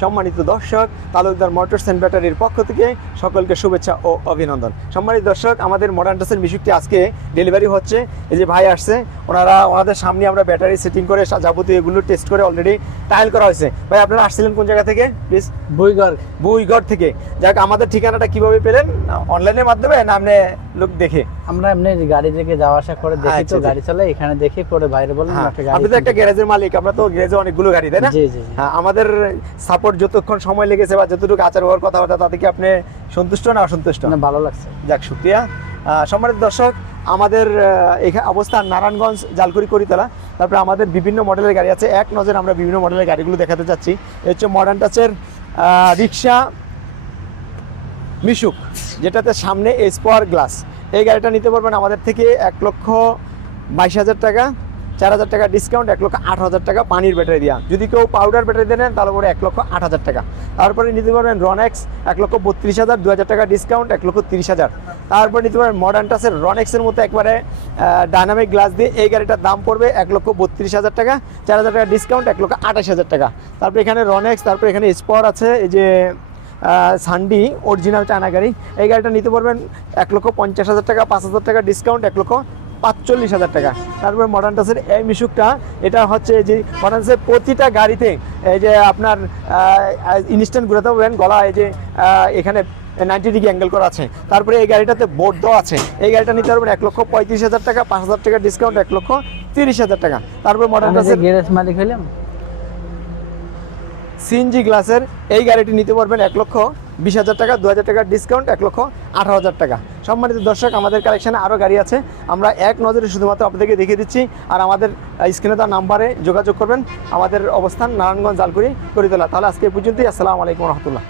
সম্মানিত দর্শক Talukdar motors and ব্যাটারির পক্ষ থেকে সকলকে শুভেচ্ছা ও অভিনন্দন। সম্মানিত দর্শক আমাদের মডার্ন টাসের মিশুকটি আজকে ডেলিভারি হচ্ছে। এই যে ভাই আসছে ওনারা ওনাদের সামনে আমরা ব্যাটারি সেটিং করে যাবতীয় এগুলো টেস্ট করে অলরেডি ট্রায়াল করা হয়েছে। ভাই আপনারা আসছিলেন কোন জায়গা থেকে? প্লিজ বইগর বুইগড় থেকে। যাক আমাদের ঠিকানাটা কীভাবে পেলেন? অনলাইনের মাধ্যমে না আপনি লোক দেখে? আমরা এমনি গাড়ি থেকে যাওয়া আসা করে দেখি আচ্ছা, তো আচ্ছা। গাড়ি চলে এখানে দেখি পরে বাইরে বললাম হ্যাঁ, আপনি তো একটা গ্যারেজের মালিক আমরা তো গ্যারেজে অনেকগুলো গাড়ি তাই না। হ্যাঁ, আমাদের সাপোর্ট যতক্ষণ সময় লেগেছে বা যতটুকু আচার হওয়ার কথাবার্তা তাতে কি আপনি সন্তুষ্ট না অসন্তুষ্ট? না ভালো লাগছে। যাক শুক্রিয়া সম্মানিত দর্শক আমাদের এখানে অবস্থান নারায়ণগঞ্জ জালকুড়ি করিতলা। তারপরে আমাদের বিভিন্ন মডেলের গাড়ি আছে। এক নজর আমরা বিভিন্ন মডেলের গাড়িগুলো দেখাতে চাচ্ছি এ হচ্ছে মডার্ন টাচের রিক্সা মিশুক যেটাতে সামনে এসপোয়ার গ্লাস এই গাড়িটা নিতে পারবেন আমাদের থেকে এক লক্ষ বাইশ হাজার টাকা। চার হাজার টাকা ডিসকাউন্ট এক লক্ষ আট হাজার টাকা পানির ব্যাটারি দেওয়া যদি কেউ পাউডার ব্যাটারি দেন তাহলে পরে এক লক্ষ আট হাজার টাকা। তারপরে নিতে পারবেন রনেক্স এক লক্ষ বত্রিশ হাজার দু হাজার টাকা ডিসকাউন্ট এক লক্ষ তিরিশ হাজার। তারপরে নিতে পারেন মডার্ন টাসের রনেক্সের মতো একবারে ডাইনামিক গ্লাস দিয়ে এই গাড়িটার দাম পড়বে এক লক্ষ বত্রিশ হাজার টাকা, চার হাজার টাকা ডিসকাউন্ট এক লক্ষ আঠাশ হাজার টাকা। তারপর এখানে রনেক্স তারপর এখানে স্পট আছে, এই যে সানডি অরিজিনাল চায়না গাড়ি। এই গাড়িটা নিতে পারবেন এক লক্ষ পঞ্চাশ হাজার টাকা, পাঁচ হাজার টাকা ডিসকাউন্ট এক লক্ষ পাঁচচল্লিশ হাজার টাকা। তারপরে মডার্ন টাসের এই মিশুকটা এটা হচ্ছে যে মডার্ন প্রতিটা গাড়িতে এই যে আপনার ইনস্ট্যান্ট ঘুরাতে পারবেন গলা এই যে এখানে নাইনটি ডিগ্রি অ্যাঙ্গেল করা আছে। তারপরে এই গাড়িটাতে বোর্ড দেওয়া আছে। এই গাড়িটা নিতে পারবেন এক লক্ষ পঁয়ত্রিশ হাজার টাকা পাঁচ হাজার টাকা ডিসকাউন্ট এক লক্ষ তিরিশ হাজার টাকা। তারপরে মডার্ন টাসের গ্যারেজ মালিক হইলাম। সিএনজি গ্লাসের এই গাড়িটি নিতে পারবেন এক লক্ষ বিশ হাজার টাকা দু হাজার টাকা ডিসকাউন্ট এক লক্ষ আঠারো হাজার টাকা। সম্মানিত দর্শক, আমাদের কালেকশানে আরও গাড়ি আছে। আমরা এক নজরে শুধুমাত্র আপনাদেরকে দেখিয়ে দিচ্ছি। আর আমাদের স্ক্রিনে তার নাম্বারে যোগাযোগ করবেন। আমাদের অবস্থান নারায়ণগঞ্জ, জালকুড়ি, করিতলা। তাহলে আজকে পর্যন্তই। আসসালামু আলাইকুম রহমতুল্লাহ।